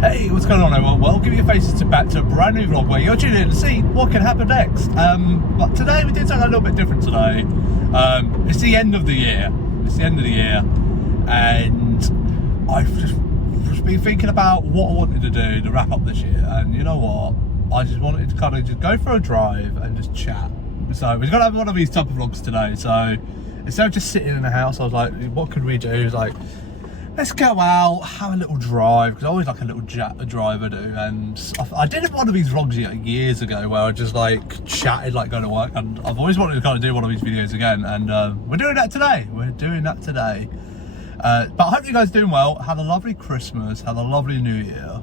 Hey, what's going on everyone? Welcome your faces back to a brand new vlog where you're tuning in to see what can happen next. But today we did something a little bit different today. It's the end of the year. And I've just been thinking about what I wanted to do to wrap up this year. And you know what? I just wanted to kind of just go for a drive and just chat. So we're gonna have one of these type of vlogs today. So instead of just sitting in the house, I was like, what could we do? It's like, let's go out, have a little drive, because I always like a little drive I do. And I did one of these vlogs years ago where I just like chatted like going to work, and I've always wanted to kind of do one of these videos again, and we're doing that today. But I hope you guys are doing well. Have a lovely Christmas, have a lovely New Year,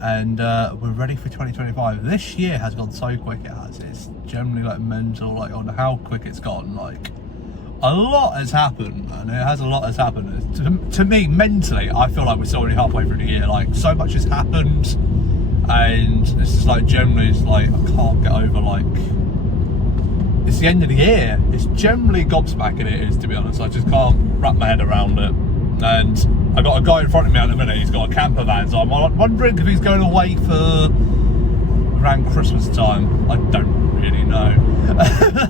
and we're ready for 2025. This year has gone so quick, it has. It's generally like mental, like on how quick it's gone. Like a lot has happened, and to me mentally. I feel like we're still only halfway through the year. Like so much has happened, and it's just like generally it's like I can't get over like it's the end of the year. It's generally gobsmacking, it is, to be honest. I just can't wrap my head around it. And I got a guy in front of me at the minute. He's got a camper van, so I'm wondering if he's going away for around Christmas time. I don't really know.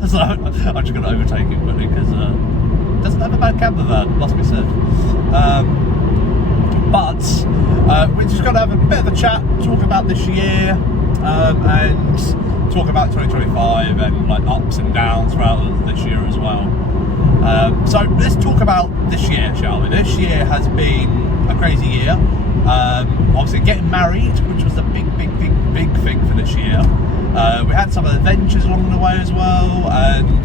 So I'm just going to overtake him quickly because doesn't have a bad camper van, must be said. But we're just going to have a bit of a chat, talk about this year, and talk about 2025 and like ups and downs throughout this year as well. So let's talk about this year, shall we? This year has been a crazy year. Obviously getting married, which was a big thing for this year. We had some adventures along the way as well, and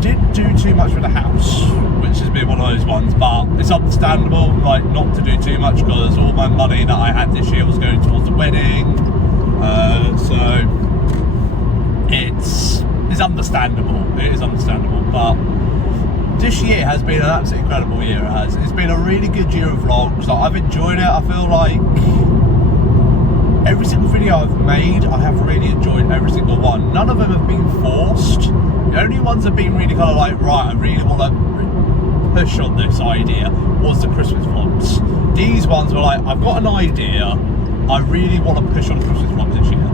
didn't do too much with the house, which has been one of those ones, but it's understandable, like not to do too much because all my money that I had this year was going towards the wedding. So it's understandable. It is understandable, but this year has been an absolutely incredible year. It's been a really good year of vlogs. Like, I've enjoyed it. I feel like every single video I've made, I have really enjoyed every single one. None of them have been forced. The only ones that have been really kind of like, right, I really want to push on this idea was the Christmas vlogs. These ones were like, I've got an idea, I really want to push on Christmas vlogs this year.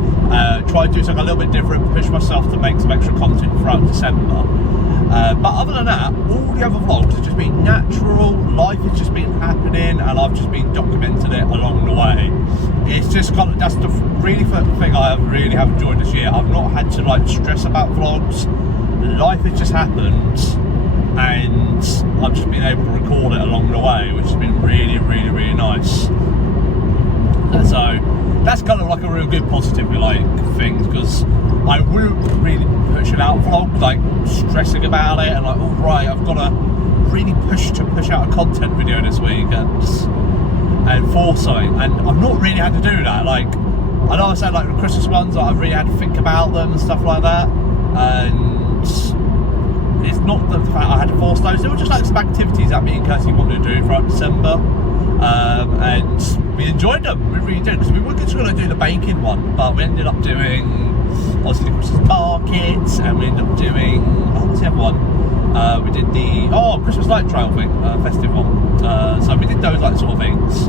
Try and do something a little bit different, push myself to make some extra content throughout December. But other than that, all the other vlogs have just been natural, life has just been happening, and I've just been documenting it along the way. It's just kind of, that's the really thing I really have enjoyed this year. I've not had to like stress about vlogs. Life has just happened, and I've just been able to record it along the way, which has been really nice. So that's kind of like a real good positive like thing, because I wouldn't really push it out vlog, like stressing about it and like, oh right, I've got to really push out a content video this week and force something, and I've not really had to do that. Like I know I said like the Christmas ones, like, I've really had to think about them and stuff like that, and it's not the fact I had to force those. They were just like some activities that me and Kirsty wanted to do throughout December, and we enjoyed them. We really did, because we were just going to do the baking one, but we ended up doing obviously the Christmas markets, and we ended up doing, what was the other one? We did the Christmas light trail thing, festive one. So we did those like sort of things,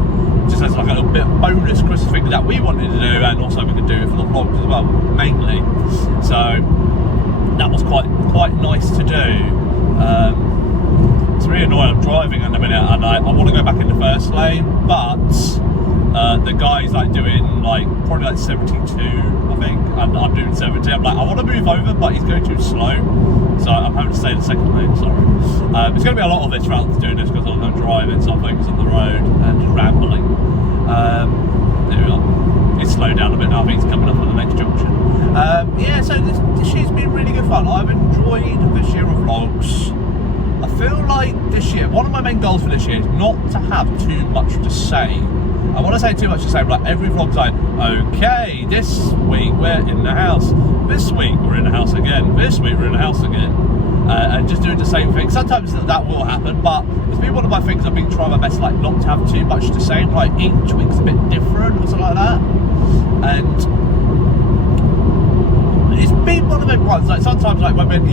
just as like a little bit of bonus Christmas thing that we wanted to do, and also we could do it for the vlogs as well, mainly. So that was quite nice to do. It's really annoying. I'm driving in a minute, and I want to go back in the first lane, but the guy's like doing like probably like 72, I think, and I'm doing 70. I'm like, I want to move over, but he's going too slow, so I'm having to stay in the second lane. Sorry. It's going to be a lot of this throughout doing this, because I'm driving, so I'm focused on the road and just rambling. There we go. It's slowed down a bit now. I think it's coming up on the next junction. Yeah, so this year's been really good fun. I've enjoyed this year of vlogs. I feel like this year, one of my main goals for this year is not to have too much to say. I want to say too much to say, but like every vlog's like, okay, this week we're in the house, this week we're in the house again, this week we're in the house again, and just doing the same thing. Sometimes that will happen, but it's been one of my things I've been trying my best like not to have too much to say, like each week's a bit different or something like that. And it's been one of those ones, like sometimes like when we went to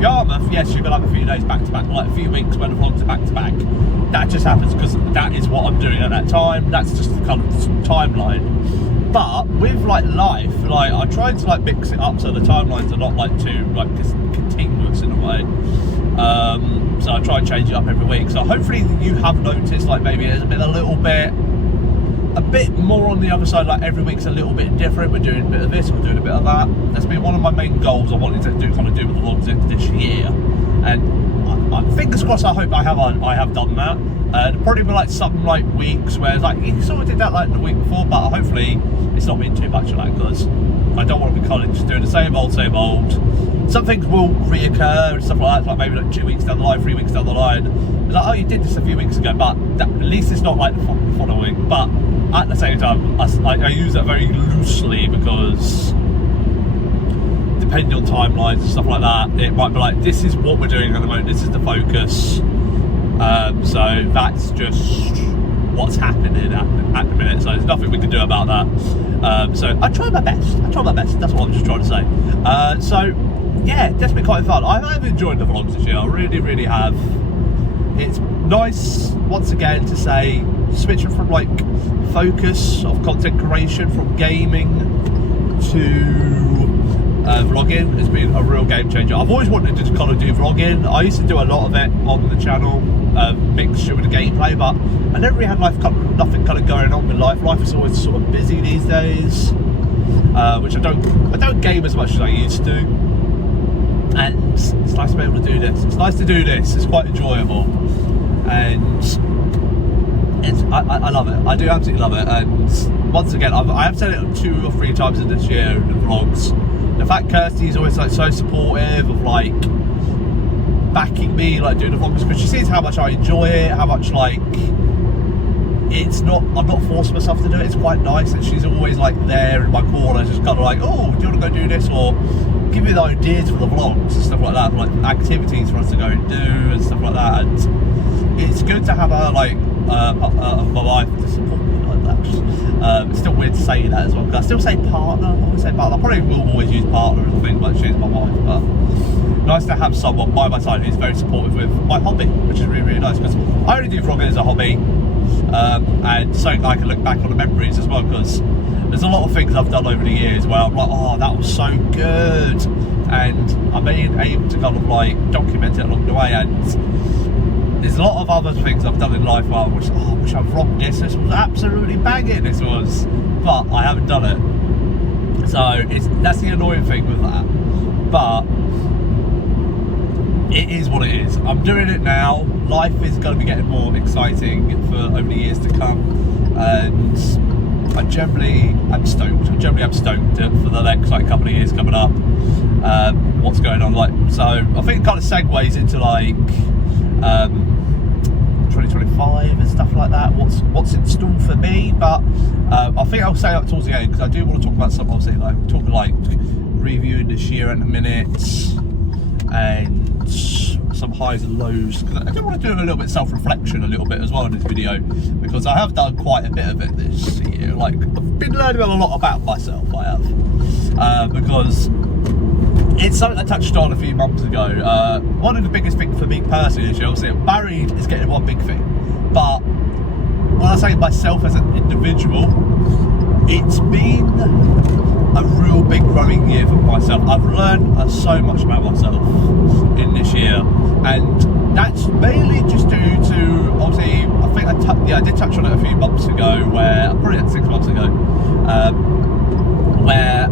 Yarmouth, yes, you're gonna have a few days back to back, like a few weeks when the vlogs are back to back. That just happens because that is what I'm doing at that time. That's just the kind of timeline. But with like life, like I tried to like mix it up so the timelines are not like too like continuous in a way. So I try and change it up every week. So hopefully you have noticed like maybe it's been a bit more on the other side, like every week's a little bit different. We're doing a bit of this, we're doing a bit of that. That's been one of my main goals I wanted to do, kind of do with the vlogs this year. And fingers crossed, I hope I have done that. There'll probably be like some like weeks where it's like you sort of did that like the week before, but hopefully it's not been too much of that because I don't want to be kind of just doing the same old. Some things will reoccur and stuff like that, like maybe like 2 weeks down the line, 3 weeks down the line. It's like, oh, you did this a few weeks ago, but at least it's not like the following. But at the same time, I use that very loosely because depending on timelines and stuff like that, it might be like, this is what we're doing at the moment, this is the focus. So that's just what's happening at the minute, so there's nothing we can do about that. So I try my best, that's what I'm just trying to say. So yeah, that's been quite fun. I have enjoyed the vlogs this year, I really have. It's nice once again to say, switching from like focus of content creation from gaming to vlogging has been a real game changer. I've always wanted to kind of do vlogging. I used to do a lot of it on the channel, mixture with the gameplay, but I never really had nothing kind of going on with life. Life is always sort of busy these days, which I don't game as much as I used to. And it's nice to be able to do this. It's nice to do this. It's quite enjoyable, and I love it. I do absolutely love it. And once again, I have said it 2 or 3 times in this year in the vlogs. The fact Kirsty is always like so supportive of like backing me, like doing the vlogs, because she sees how much I enjoy it, how much like I'm not forcing myself to do it. It's quite nice, and she's always like there in my corner, just kind of like, oh, do you want to go do this, or give me the ideas for the vlogs and stuff like that, like activities for us to go and do and stuff like that. And it's good to have her like my wife to support me like that. It's still weird to say that as well, because I still say partner. I always say partner. I probably will always use partner as a thing, like she's my wife, but nice to have someone by my side who's very supportive with my hobby, which is really nice, because I only do vlogging as a hobby, and so I can look back on the memories as well, because there's a lot of things I've done over the years where I'm like, oh, that was so good, and I'm being able to kind of like document it along the way. And there's a lot of other things I've done in life where I wish I vlogged this. This was absolutely banging, this was, but I haven't done it. So that's the annoying thing with that. But it is what it is. I'm doing it now. Life is going to be getting more exciting for over the years to come, and I generally am stoked. For the next like couple of years coming up. What's going on? Like, so I think it kind of segues into like 2025 and stuff like that. What's in store for me? But I think I'll say that towards the end, because I do want to talk about some, obviously, like talking like reviewing this year in a minute, and some highs and lows, because I do want to do a little bit of self-reflection a little bit as well in this video, because I have done quite a bit of it this year. Like, I've been learning a lot about myself, I have, because it's something I touched on a few months ago. One of the biggest things for me personally this year, obviously married is getting one big thing, but when I say myself as an individual, it's been a real big growing year for myself. I've learned so much about myself in this year, and that's mainly just due to, obviously, I think I did touch on it a few months ago, probably 6 months ago, where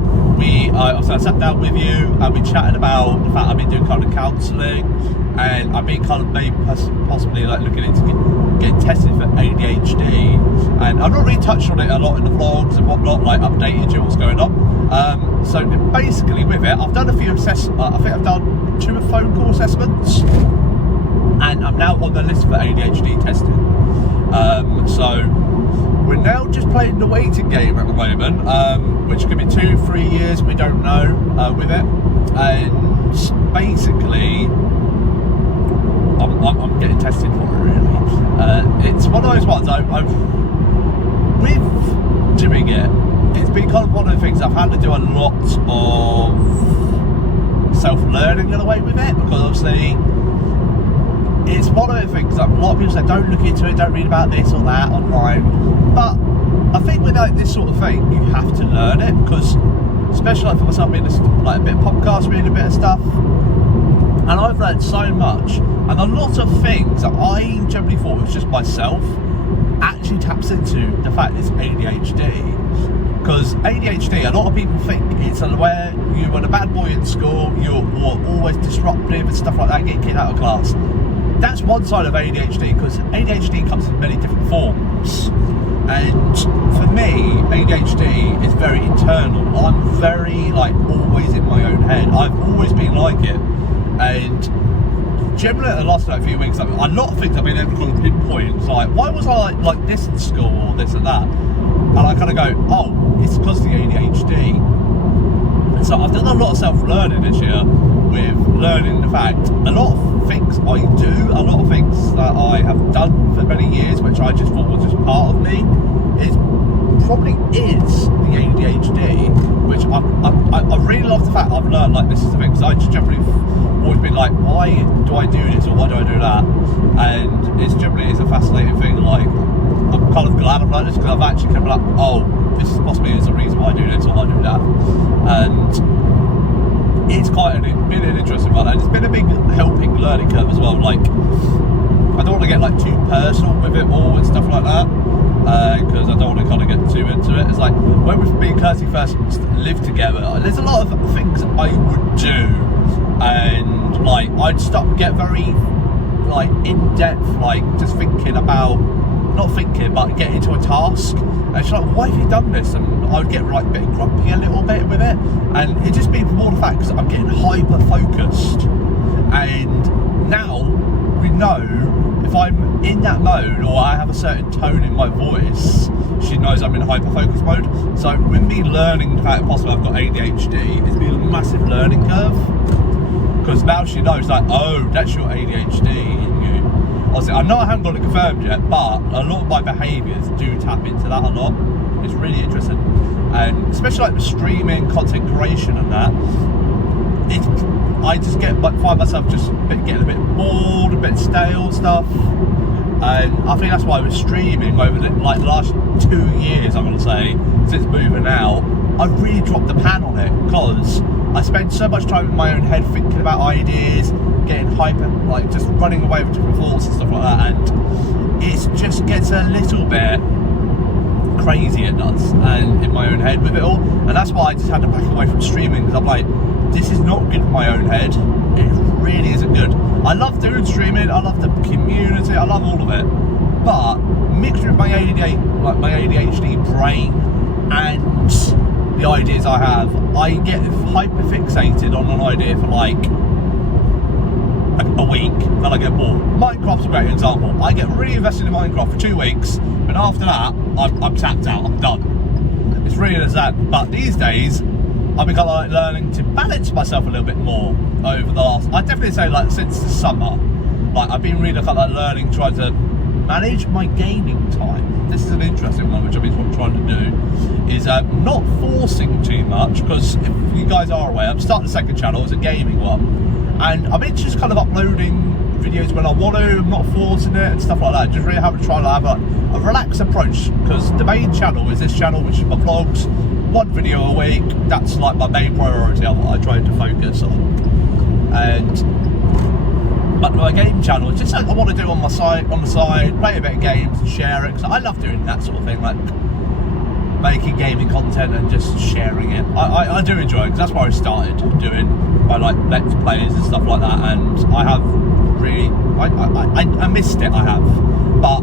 I sat down with you and we chatted about the fact I've been doing kind of counselling, and I've been kind of maybe possibly like looking into getting tested for ADHD, and I've not really touched on it a lot in the vlogs and whatnot, like updated you what's going on. So basically with it, I've done a few assessments. I think I've done 2 phone call assessments, and I'm now on the list for ADHD testing. So we're now just playing the waiting game at the moment, which could be 2-3 years, we don't know, with it. And basically, I'm getting tested for it, really. It's one of those ones, with doing it, it's been kind of one of the things I've had to do a lot of self-learning in a way with it, because obviously it's one of the things that a lot of people say, don't look into it, don't read about this or that online. But I think with like this sort of thing, you have to learn it, because especially like for myself, being like a bit of podcast, reading a bit of stuff, and I've learned so much, and a lot of things that I generally thought was just myself actually taps into the fact it's ADHD. Because ADHD, a lot of people think it's where you were a bad boy in school, you're always disruptive and stuff like that, getting kicked out of class. That's one side of ADHD, because ADHD comes in many different forms. And for me, ADHD is very internal. I'm very, like, always in my own head. I've always been like it. And generally, the last few weeks, a lot of things I've been able to kind of pinpoint. It's like, why was I like this in school or this and that? And I kind of go, oh, it's because of the ADHD. And so I've done a lot of self-learning this year with learning the fact a lot of things I do, a lot of things that I have done for many years, which I just thought was just part of me, probably is the ADHD, which I really love the fact I've learned, like, this is the thing, because I just generally always been like, why do I do this or why do I do that? And it's generally a fascinating thing. Like, I'm kind of glad I've learned this, because I've actually kind of like, oh, this possibly is the reason why I do this or I do that. And it's been an interesting one, and it's been a big helping learning curve as well. Like, I don't want to get like too personal with it all and stuff like that, because I don't want to kind of get too into it. It's like, when me and Kirsty first lived together, there's a lot of things I would do, and like I'd get very like in depth, like just thinking about, not thinking, but get into a task. And she's like, why have you done this? And I would get like a bit grumpy a little bit with it. And it just be more the fact, because I'm getting hyper focused. And now we know if I'm in that mode or I have a certain tone in my voice, she knows I'm in hyper focus mode. So with me learning the fact possibly I've got ADHD, it's been a massive learning curve. Because now she knows, like, oh, that's your ADHD in you. Obviously, I know I haven't got it confirmed yet, but a lot of my behaviours do tap into that a lot. It's really interesting. And especially like with streaming, content creation and that, I just find myself just getting a bit bored, a bit stale stuff. And I think that's why with streaming over the last 2 years, I'm going to say, since moving out, I've really dropped the pan on it, because I spend so much time in my own head thinking about ideas, getting hyper, like just running away with different thoughts and stuff like that, and it just gets a little bit crazy, it does, and in my own head with it all. And that's why I just had to back away from streaming, because I'm like, this is not good for my own head. It really isn't good. I love doing streaming, I love the community, I love all of it, but mixed with my ADHD brain and the ideas I have, I get hyper fixated on an idea for like a week, then I get bored. Minecraft's a great example. I get really invested in Minecraft for 2 weeks, but after that, I'm tapped out, I'm done. It's really as that. But these days, I've been kind of like learning to balance myself a little bit more over the last, I'd definitely say like since the summer. Like, I've been really kind of like learning, trying to manage my gaming time. This is an interesting one, which I've been trying to do, is not forcing too much, because if you guys are aware, I'm starting a second channel, it's a gaming one, and I've been just kind of uploading videos when I want to, I'm not forcing it and stuff like that, just really having to try to have a relaxed approach, because the main channel is this channel, which is my vlogs, 1 video a week. That's like my main priority, what I try to focus on. But my game channel is just something I want to do on the side, play a bit of games and share it, because I love doing that sort of thing, like making gaming content and just sharing it. I do enjoy it, because that's where I started doing my like let's plays and stuff like that, and I have really, I missed it, I have, but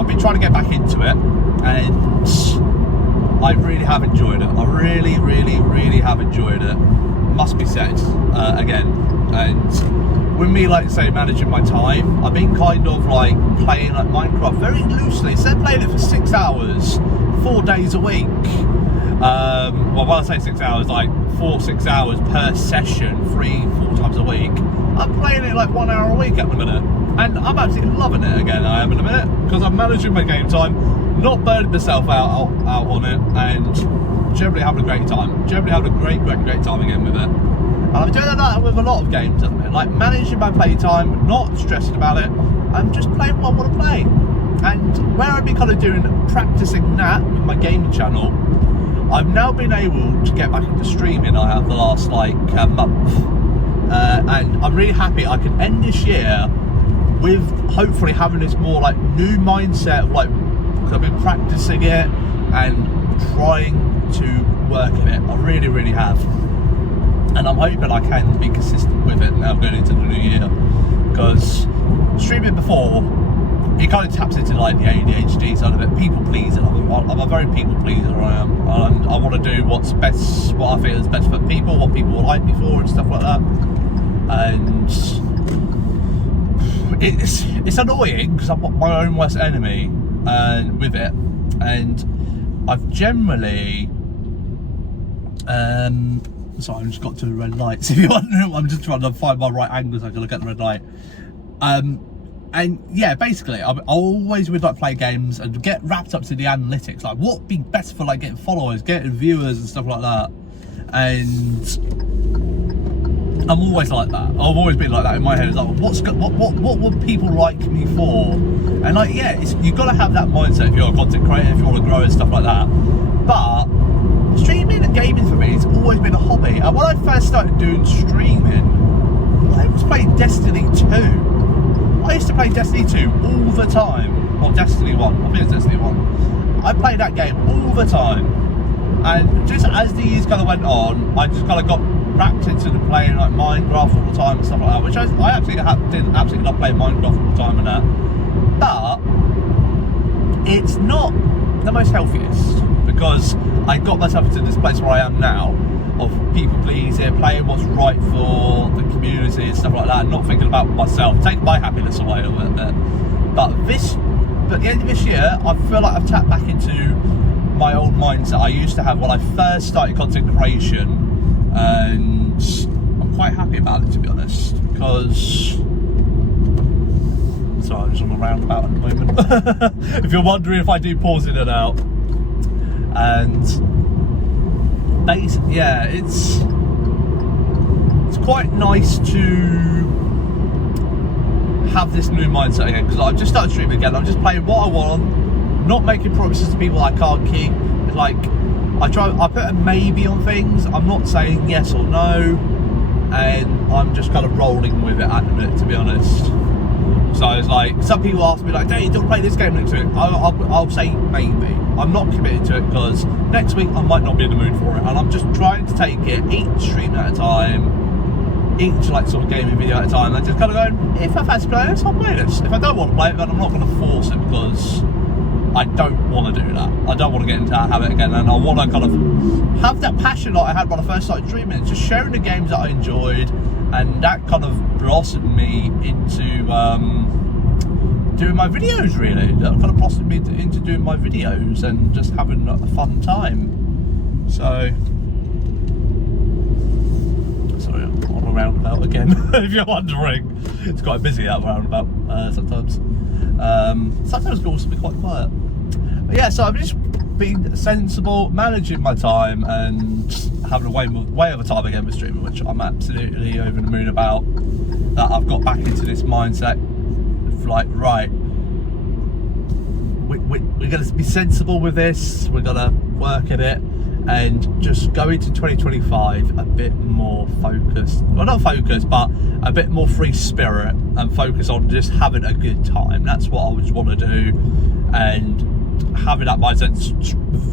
I've been trying to get back into it, and I really have enjoyed it. I really, really, really have enjoyed it, must be said, again. And with me, like say, managing my time, I've been kind of like playing like Minecraft very loosely. Instead of playing it for 6 hours, 4 days a week. Well, when I say 6 hours, like 4-6 hours per session, 3-4 times a week. I'm playing it like 1 hour a week at the minute, and I'm absolutely loving it again. I am in a minute, because I'm managing my game time, not burning myself out on it, and generally having a great time. Generally having a great time again with it. And I'm doing that with a lot of games at the minute, like managing my playtime, not stressing about it, I'm just playing what I want to play. And where I've been kind of doing practicing that with my gaming channel, I've now been able to get back into streaming. I have the last like month, and I'm really happy I can end this year with hopefully having this more like new mindset of like, because I've been practicing it and trying to work at it. I really have, and I'm hoping I can be consistent with it now going into the new year, because streaming before, it kind of taps into like the ADHD side of it, people pleasing. I'm a very people pleaser, I am, and I want to do what's best, what I feel is best for people, what people will like me for, and stuff like that. And it's annoying because I'm my own worst enemy, and with it, and I've generally sorry, I just got to the red light. So if you're wondering, I'm just trying to find my right angle so I can look at the red light. And yeah, basically, I always would like play games and get wrapped up to the analytics, like what would be best for like getting followers, getting viewers and stuff like that. And I'm always like that. I've always been like that in my head. It's like, what would people like me for? And like, yeah, you've got to have that mindset if you're a content creator, if you want to grow and stuff like that. But streaming and gaming for me has always been a hobby. And when I first started doing streaming, I was playing Destiny 2. I used to play Destiny 2 all the time, or Destiny 1, I think it's Destiny 1. I played that game all the time, and just as the years kind of went on, I just kind of got wrapped into the playing like Minecraft all the time and stuff like that, which I did absolutely not play Minecraft all the time and that. But it's not the most healthiest, because I got myself into this place where I am now, of people pleasing, playing what's right for the community and stuff like that, not thinking about myself, take my happiless away a little bit. But at the end of this year, I feel like I've tapped back into my old mindset I used to have when I first started content creation, and I'm quite happy about it, to be honest, because sorry, I'm just on a roundabout at the moment. If you're wondering if I do pause in and out. And basically, yeah, it's quite nice to have this new mindset again, because I've just started streaming again. I'm just playing what I want, not making promises to people I can't keep. Like, I put a maybe on things. I'm not saying yes or no, and I'm just kind of rolling with it at the minute, to be honest. So it's like, some people ask me like, Dane, don't play this game next week. I'll say maybe. I'm not committed to it, because next week I might not be in the mood for it, and I'm just trying to take it each stream at a time, each like sort of gaming video at a time, and just kind of going, if I fancy playing this, I'll play this. If I don't want to play it, then I'm not going to force it, because I don't want to do that. I don't want to get into that habit again, and I want to kind of have that passion like I had when I first started streaming, just sharing the games that I enjoyed, and that kind of blossomed me into doing my videos, really. That kind of blossomed me into doing my videos and just having a fun time. So, sorry, I'm on a roundabout again. If you're wondering, it's quite busy that roundabout sometimes. Sometimes it can also be quite quiet. But yeah, so I've just been sensible, managing my time, and having a way of a time again with streaming, which I'm absolutely over the moon about. That I've got back into this mindset of like, right, we're going to be sensible with this, we're going to work at it, and just go into 2025 a bit more focused. Well, not focused, but a bit more free spirit, and focus on just having a good time. That's what I just want to do, and having that mindset.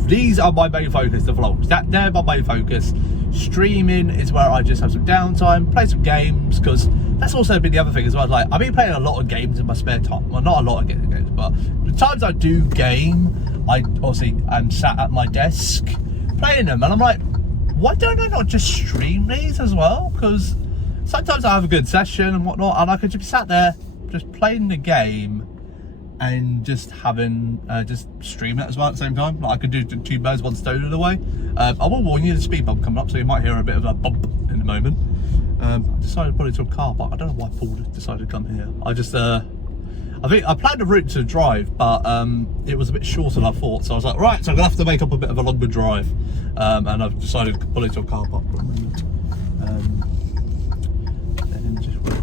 These are my main focus, the vlogs. They're my main focus. Streaming is where I just have some downtime, play some games, because that's also been the other thing as well. Like, I've been playing a lot of games in my spare time. Well, not a lot of games, but the times I do game, I obviously am sat at my desk playing them, and I'm like, why don't I not just stream these as well? Because sometimes I have a good session and whatnot, and I could just be sat there just playing the game and just having just stream it as well at the same time. Like, I could do two birds, one stone in a way. I will warn you, there's a speed bump coming up, so you might hear a bit of a bump in a moment. I decided to put it to a car park. I don't know why Paul decided to come here. I just I think I planned a route to drive, but it was a bit shorter than I thought, so I was like, right, so I'm gonna have to make up a bit of a longer drive, and I've decided to pull it to a car park for a moment.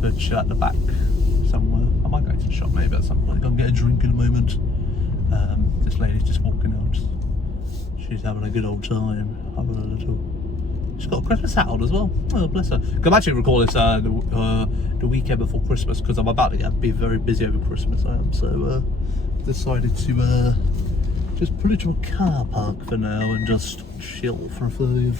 Go chill at the back somewhere. I might go to the shop maybe at some point. Go and get a drink in a moment. This lady's just walking out. She's having a good old time. Having a little. She's got a Christmas hat on as well. Oh, bless her. I'm actually recording this the weekend before Christmas because I'm about to be very busy over Christmas. I am, so decided to just pull into a car park for now and just chill for a few.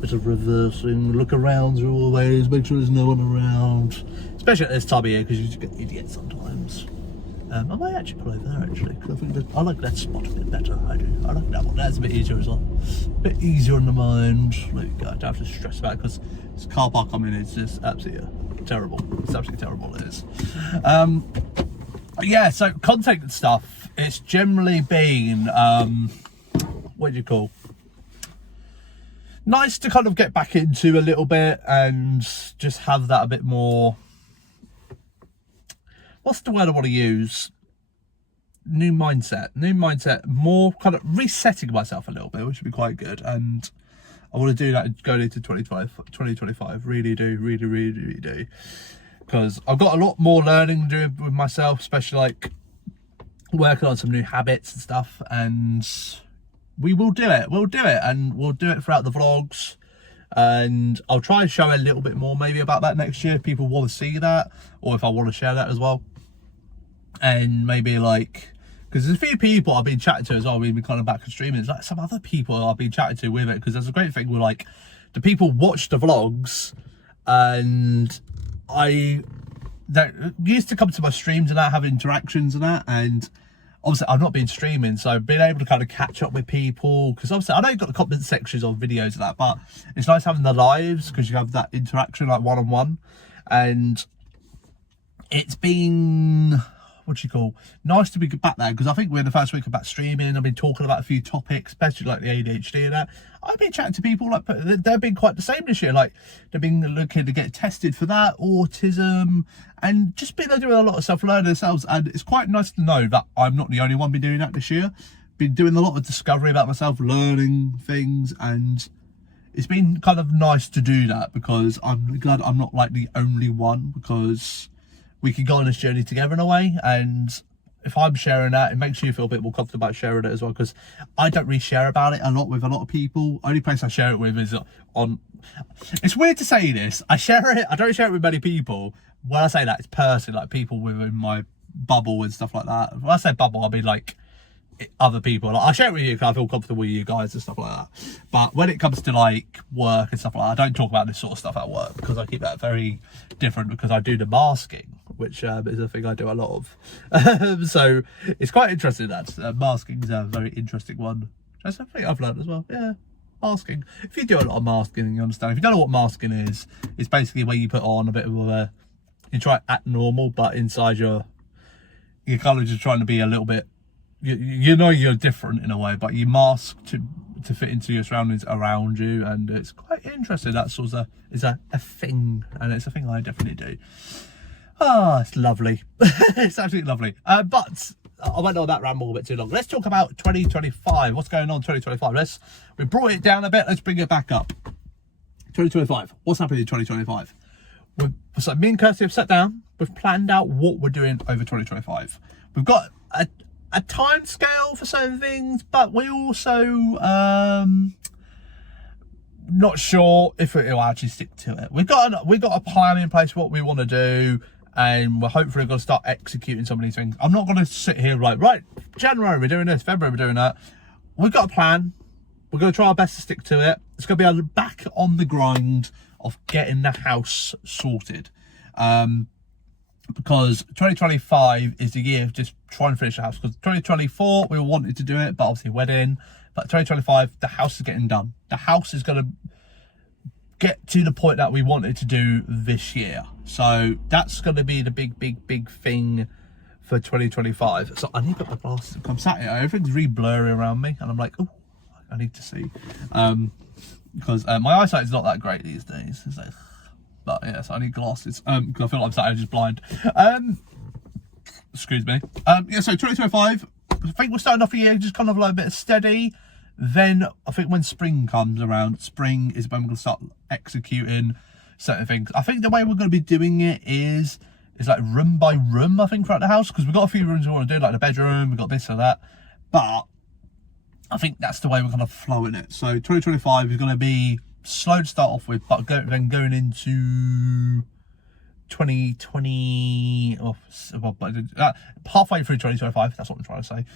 Bit of reversing, look around through all ways, make sure there's no one around. Especially at this time of year because you just get idiots sometimes. I might actually pull over there actually, because I think I like that spot a bit better. I do. I like that one. That's a bit easier as well. A bit easier on the mind. There you go. I don't have to stress about it because this car park I'm in is just absolutely terrible. It's absolutely terrible. It is. Yeah. So content and stuff. It's generally been what do you call? Nice to kind of get back into a little bit and just have that a bit more. What's the word I want to use? New mindset, more kind of resetting myself a little bit, which would be quite good. And I want to do that going into 2025. Really do. Because I've got a lot more learning to do with myself, especially like working on some new habits and stuff. And we will do it. And we'll do it throughout the vlogs. And I'll try and show a little bit more maybe about that next year if people want to see that, or if I want to share that as well. And maybe like, because there's a few people I've been chatting to as well, we've been kind of back to streaming. There's like some other people I've been chatting to with it, because there's a great thing with like, the people watch the vlogs and they used to come to my streams and that, have interactions and that, and obviously I've not been streaming, so being able to kind of catch up with people, because obviously I know you've got the comment sections on videos and that, but it's nice having the lives because you have that interaction like one-on-one. And it's been, what do you call, nice to be back there, because I think we're in the first week of back streaming. I've been talking about a few topics, especially like the ADHD and that. I've been chatting to people, like they've been quite the same this year, like they've been looking to get tested for that, autism, and just been doing a lot of self-learning themselves. And it's quite nice to know that I'm not the only one been doing that this year. Been doing a lot of discovery about myself, learning things, and it's been kind of nice to do that, because I'm glad I'm not like the only one, because we can go on this journey together in a way. And if I'm sharing that, it makes you feel a bit more comfortable about sharing it as well, because I don't really share about it a lot with a lot of people. Only place I share it with is on, it's weird to say this, I don't share it with many people. When I say that, it's personally like people within my bubble and stuff like that. When I say bubble, I mean like other people. Like, I share it with you because I feel comfortable with you guys and stuff like that. But when it comes to like work and stuff like that, I don't talk about this sort of stuff at work, because I keep that very different, because I do the masking, which is a thing I do a lot of. So it's quite interesting that masking is a very interesting one. That's something I've learned as well. Yeah, masking. If you do a lot of masking, you understand. If you don't know what masking is, it's basically where you put on a bit of a, you try to act normal, but inside you're kind of just trying to be a little bit, you know you're different in a way, but you mask to fit into your surroundings around you. And it's quite interesting. That sort of is a thing, and it's a thing I definitely do. Ah, it's lovely. It's absolutely lovely. But I went on that ramble a bit too long. Let's talk about 2025. What's going on in 2025? We brought it down a bit. Let's bring it back up. 2025. What's happening in 2025? So me and Kirsty have sat down. We've planned out what we're doing over 2025. We've got a time scale for certain things, but we also not sure if it will actually stick to it. We've got a plan in place what we want to do, and we're hopefully going to start executing some of these things. I'm not going to sit here like, right, January we're doing this, February we're doing that. We've got a plan. We're going to try our best to stick to it. It's going to be back on the grind of getting the house sorted. Because 2025 is the year of just trying to finish the house. Because 2024 we wanted to do it, but obviously wedding. But 2025 the house is getting done. The house is going to get to the point that we wanted to do this year. So that's going to be the big thing for 2025. So I need to put my glasses. I'm sat here, everything's really blurry around me, and I'm like, oh, I need to see. Because my eyesight is not that great these days. It's like, but yeah, so I need glasses, because I feel like I'm sat here just blind. Excuse me. Yeah, so 2025, I think we're starting off the year just kind of like a bit steady. Then I think when spring comes around, spring is when we're going to start executing, certain things. I think the way we're going to be doing it is like room by room, I think, throughout the house, because we've got a few rooms we want to do, like the bedroom, we've got this or that, but I think that's the way we're going to flow in it. So 2025 is going to be slow to start off with, but then going into 2020, halfway through 2025, that's what I'm trying to say,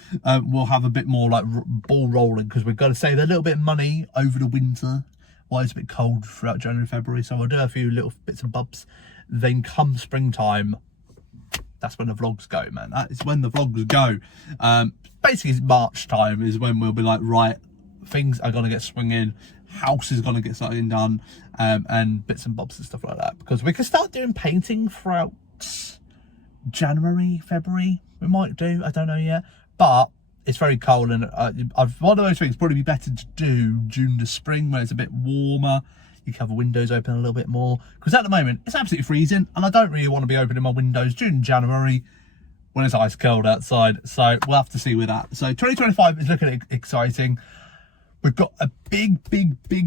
we'll have a bit more like ball rolling, because we've got to save a little bit of money over the winter while it's a bit cold throughout January, February. So we'll do a few little bits and bobs. Then come springtime, that's when the vlogs go, man. That is when the vlogs go. Basically, it's March time is when we'll be like, right, things are going to get swinging, house is going to get something done, and bits and bobs and stuff like that. Because we can start doing painting throughout January, February. We might do, I don't know yet. But it's very cold, and one of those things probably be better to do during the spring when it's a bit warmer. You can have the windows open a little bit more, because at the moment it's absolutely freezing, and I don't really want to be opening my windows during January when it's ice cold outside. So we'll have to see with that. So 2025 is looking exciting. We've got a big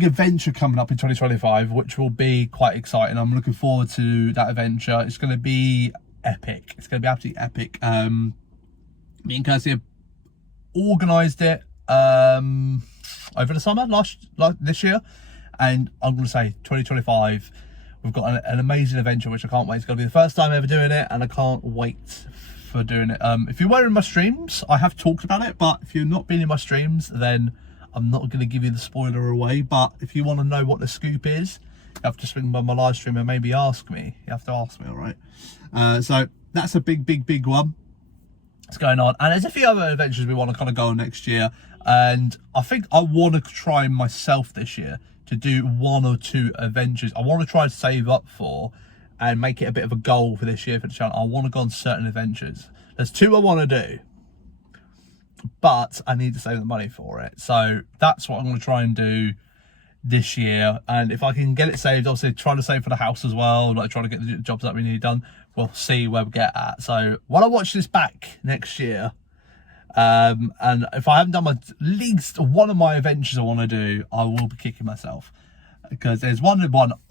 adventure coming up in 2025, which will be quite exciting. I'm looking forward to that adventure. It's going to be epic. It's going to be absolutely epic. Me and Kirsty have organised it over the summer this year, and I'm going to say 2025 we've got an amazing adventure which I can't wait. It's going to be the first time ever doing it, and I can't wait for doing it. If you were in my streams, I have talked about it, but if you've not been in my streams, then I'm not going to give you the spoiler away. But if you want to know what the scoop is, you have to swing by my live stream and maybe ask me. You have to ask me, all right? So that's a big one that's going on, and there's a few other adventures we want to kind of go on next year, and I think I want to try myself this year to do 1 or 2 adventures. I want to try to save up for and make it a bit of a goal for this year for the channel. I want to go on certain adventures. There's 2 I want to do, but I need to save the money for it. So that's what I'm going to try and do this year. And if I can get it saved, obviously try to save for the house as well, like trying to get the jobs that we need done. We'll see where we get at. So when I watch this back next year, and if I haven't done at least one of my adventures I want to do, I will be kicking myself, because there's one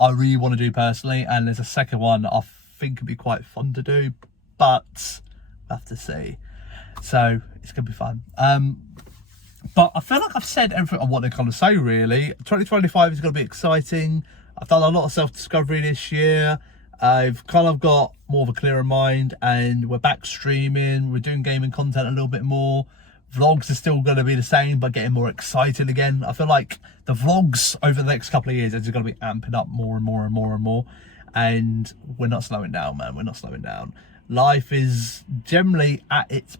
I really want to do personally, and there's a second one I think could be quite fun to do, but we'll have to see. So it's gonna be fun. But I feel like I've said everything I want to kind of say, really. 2025 is going to be exciting. I've done a lot of self-discovery this year. I've kind of got more of a clearer mind, and we're back streaming. We're doing gaming content a little bit more. Vlogs are still going to be the same, but getting more excited again. I feel like the vlogs over the next couple of years are just going to be amping up more and more and more and more. And we're not slowing down, man. We're not slowing down. Life is generally at its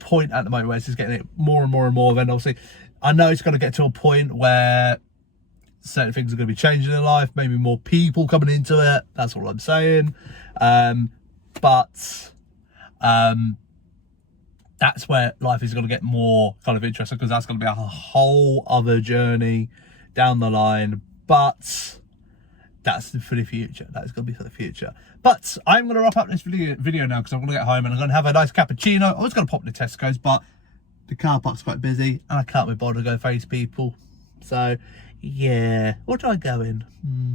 point at the moment where it's just getting it more and more and more. Then obviously I know it's going to get to a point where certain things are going to be changing in life, maybe more people coming into it, that's all I'm saying. But that's where life is going to get more kind of interesting, because that's going to be a whole other journey down the line. But that's for the future. That's going to be for the future. But I'm going to wrap up this video now, because I'm going to get home and I'm going to have a nice cappuccino. I was going to pop to Tesco's, but the car park's quite busy and I can't be bothered to go face people. So yeah, what do I go in?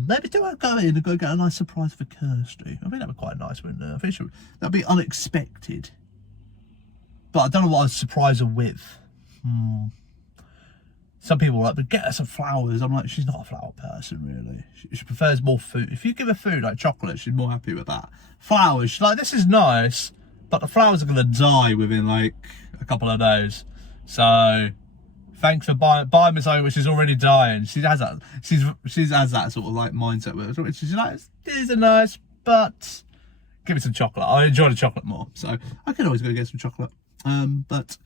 Maybe do I go in and go get a nice surprise for Kirsty? I think that'd be quite a nice one. I think that'd be unexpected. But I don't know what I'd surprise her with. Some people are like, but get her some flowers. I'm like, she's not a flower person, really. She prefers more food. If you give her food like chocolate, she's more happy with that. Flowers, she's like, this is nice, but the flowers are going to die within like a couple of days. So thanks for buying me something which is already dying. She has that. She has that sort of like mindset with it. She's like, these are nice, but give me some chocolate. I enjoy the chocolate more, so I can always go get some chocolate. But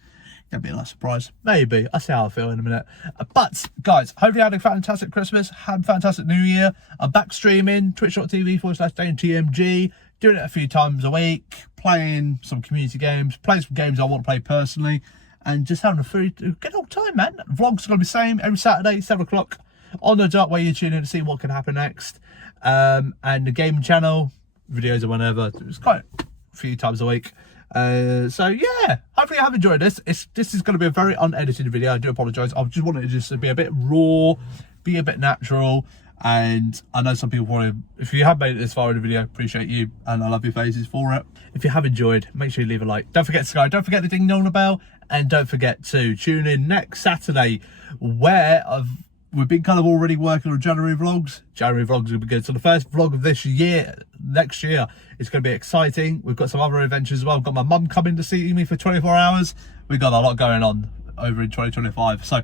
that'd be a nice surprise. Maybe. I'll see how I feel in a minute. But guys, hopefully you had a fantastic Christmas, had a fantastic New Year. I'm back streaming twitch.tv/DaneTMG, doing it a few times a week, playing some community games, playing some games I want to play personally, and just having a good old time, man. Vlogs are going to be the same every Saturday, 7 o'clock on the dot, where you tune in to see what can happen next. And the gaming channel, videos or whenever. It's quite a few times a week. So yeah, hopefully you have enjoyed this. This is going to be a very unedited video. I do apologise. I just wanted it just to be a bit raw, be a bit natural. And I know some people probably, if you have made it this far in the video, appreciate you, and I love your faces for it. If you have enjoyed, make sure you leave a like. Don't forget to subscribe, don't forget the ding dong bell, and don't forget to tune in next Saturday, where we've been kind of already working on January vlogs. January vlogs will be good. So the first vlog of this year, next year, is going to be exciting. We've got some other adventures as well. I've got my mum coming to see me for 24 hours. We've got a lot going on over in 2025. So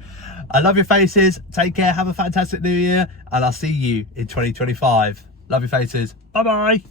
I love your faces. Take care. Have a fantastic new year. And I'll see you in 2025. Love your faces. Bye-bye.